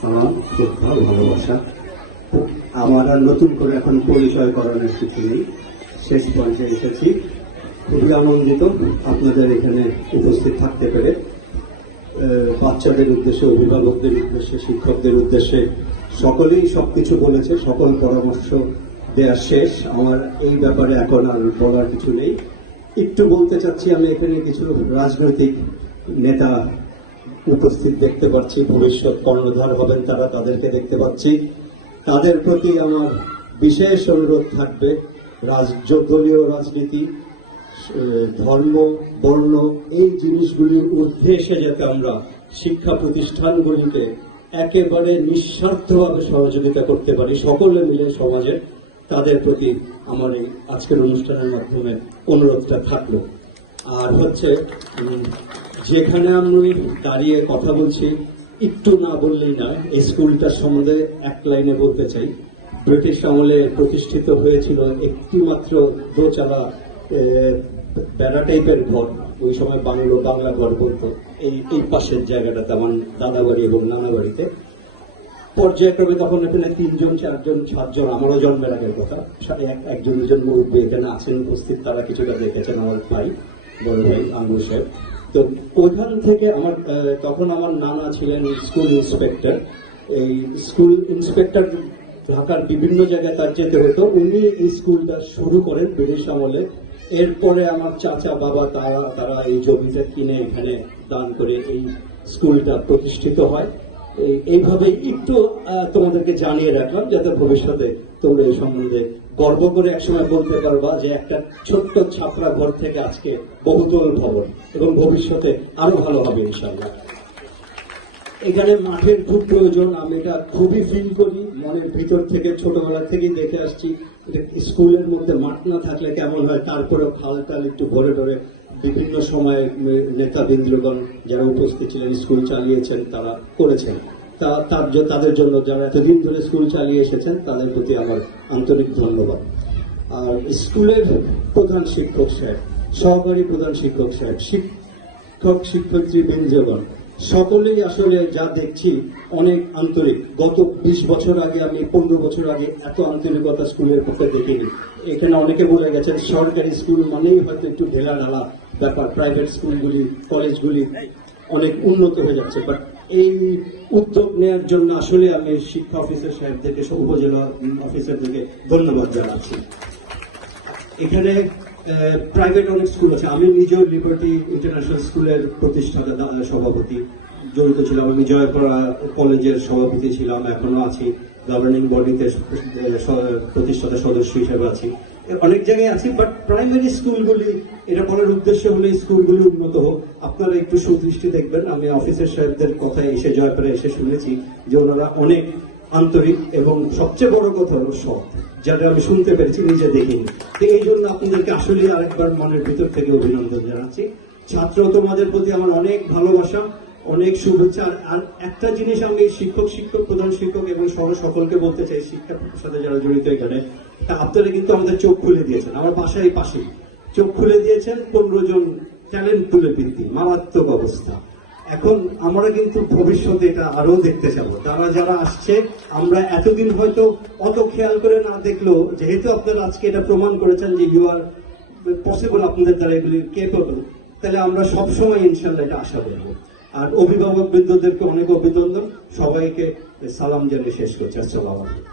সালাম, শ্রদ্ধা, ভালোবাসা। আমার আর নতুন করে এখন পরিচয় করানোর কিছু নেই, শেষ পর্যায়ে এসেছি। খুবই আনন্দিত আপনাদের এখানে উপস্থিত থাকতে পেরে। বাচ্চাদের উদ্দেশ্যে, অভিভাবকদের উদ্দেশ্যে, শিক্ষকদের উদ্দেশ্যে সকলেই সবকিছু বলেছে, সকল পরামর্শ দেওয়া শেষ। আমার এই ব্যাপারে এখন আর বলার কিছু নেই। একটু বলতে চাচ্ছি, আমি এখানে কিছু রাজনৈতিক নেতা উপস্থিত দেখতে পাচ্ছি, ভবিষ্যৎ কর্ণধার হবেন তারা, তাদেরকে দেখতে পাচ্ছি। তাদের প্রতি আমার বিশেষ অনুরোধ থাকবে, দলীয় রাজনীতি, ধর্ম, বর্ণ এই জিনিসগুলির ঊর্ধ্বে এসে যাতে আমরা শিক্ষা প্রতিষ্ঠানগুলিতে একেবারে নিঃস্বার্থভাবে সহযোগিতা করতে পারি সকলে মিলে সমাজে, তাদের প্রতি আমার এই আজকের অনুষ্ঠানের মাধ্যমে অনুরোধটা থাকলো। আর হচ্ছে, যেখানে আমি দাঁড়িয়ে কথা বলছি, একটু না বললেই না, এই স্কুলটার সম্বন্ধে এক লাইনে বলতে চাই। ব্রিটিশ আমলে প্রতিষ্ঠিত হয়েছিল একটি মাত্র দোচালা বেড়া টাইপের ঘর, ওই সময় বাংলা ঘর বলতো। এই পাশের জায়গাটাতে আমার দাদা বাড়ি এবং নানা বাড়িতে পর্যায়ক্রমে তখন এখানে 3জন 4জন 7জন, আমারও জন্মের আগের কথা, একজন দুজন মুরব্বী এখানে আছেন উপস্থিত, তারা কিছুটা দেখেছেন, আমার ভাই, বড় ভাই আঙ্গুর সাহেব। তো ওইখান থেকে তখন আমার নানা ছিলেন স্কুল ইন্সপেক্টর। এই স্কুল ইন্সপেক্টর ঢাকার বিভিন্ন জায়গায় তার যেতে হতো, উনি এই স্কুলটা শুরু করেন ব্রিটিশ আমলে। এরপরে আমার চাচা বাবা তারা এই জমিটা কিনে এখানে দান করে এই স্কুলটা প্রতিষ্ঠিত হয়। এইভাবে একটু তোমাদেরকে জানিয়ে রাখলাম, যাতে ভবিষ্যতে তোমরা এই সম্বন্ধে গর্ব করে একসময় বলতে পারবা যে একটা ছোট্ট ছাপড়া ঘর থেকে আজকে বহুতল ভবন, এবং ভবিষ্যতে আরো ভালো হবে ইনশাল্লাহ। এখানে মাঠের খুব প্রয়োজন, আমি এটা খুবই ফিল করি মনের ভিতর থেকে, ছোটবেলা থেকেই দেখে আসছি। স্কুলের মধ্যে মাঠ না থাকলে কেমন হয়, তারপরে খাল টাল একটু ভরে ধরে বিভিন্ন সময় নেতাবৃন্দগণ যারা উপস্থিত ছিলেন, স্কুল চালিয়েছেন, তারা করেছেন। তাদের জন্য যারা এতদিন ধরে স্কুল চালিয়ে এসেছেন, তাদের প্রতি আমার আন্তরিক ধন্যবাদ। আর স্কুলের প্রধান শিক্ষক সাহেব, সহকারী প্রধান শিক্ষক সাহেব, শিক্ষয়িত্রী বৃন্দগণ, সকলেই আসলে যা দেখছি অনেক আন্তরিক। গত 20 বছর আগে, আমি 15 বছর আগে এত আন্তরিকতা স্কুলের পক্ষে দেখিনি। এখানে অনেকে বলে গেছেন সরকারি স্কুল মানেই হয়তো একটু ঢেলা ঢালা ব্যাপার, প্রাইভেট স্কুলগুলি, কলেজগুলি অনেক উন্নত হয়ে যাচ্ছে। বাট এই উদ্যোগ নেওয়ার জন্য আসলে আমি শিক্ষা অফিসার সাহেবদেরকে, উপজেলা অফিসারদেরকে ধন্যবাদ জানাচ্ছি। এখানে প্রাইভেট অনেক স্কুল আছে, আমি নিজেও লিবার্টি ইন্টারন্যাশনাল স্কুলের প্রতিষ্ঠাতা সভাপতি জড়িত ছিলাম, আমি জয়পুরা কলেজের সভাপতি ছিলাম, এখনো আছি, গভর্নিং বডিতে প্রতিষ্ঠাতা সদস্য হিসেবে আছি, অনেক জায়গায় আছি। বাট প্রাইমারি স্কুলগুলি, এটা বলার উদ্দেশ্য হলে স্কুলগুলি উন্নত হোক। আপনারা একটু সুদৃষ্টি দেখবেন, আমি অফিসার সাহেবদের কথায় এসে জয়পুরে এসে শুনেছি যে ওনারা অনেক আন্তরিক, এবং সবচেয়ে বড় কথা হলো সৎ, যারা আমি শুনতে পেরেছি, নিজে দেখিনি। তো এই জন্য আপনাদেরকে আসলে আরেকবার মনের ভিতর থেকে অভিনন্দন জানাচ্ছি। ছাত্র তোমাদের প্রতি আমার অনেক ভালোবাসা, অনেক শুভেচ্ছা। আর একটা জিনিস আমি প্রধান শিক্ষক এবং সকলকে বলতে চাই, শিক্ষার সাথে যারা জড়িত এখানে, তা আপনারা কিন্তু আমাদের চোখ খুলে দিয়েছেন। আমার বাসায় পাশে চোখ খুলে দিয়েছেন 15 জন ট্যালেন্ট তুলে বৃত্তি, মারাত্মক অবস্থা। এখন আমরা কিন্তু ভবিষ্যতে এটা আরো দেখতে চাবো। তারা যারা আসছে, আমরা এতদিন হয়তো অত খেয়াল করে না দেখলেও, যেহেতু আপনারা আজকে এটা প্রমাণ করেছেন যে ইউ আর পসিবল, আপনাদের দ্বারা এগুলি কেপেবল, তাহলে আমরা সবসময় ইনশাল্লাহ এটা আশা করবো। আর অভিভাবক বৃন্দদেরকে অনেক অভিনন্দন, সবাইকে সালাম জানিয়ে শেষ করছি। আসসালামু আলাইকুম।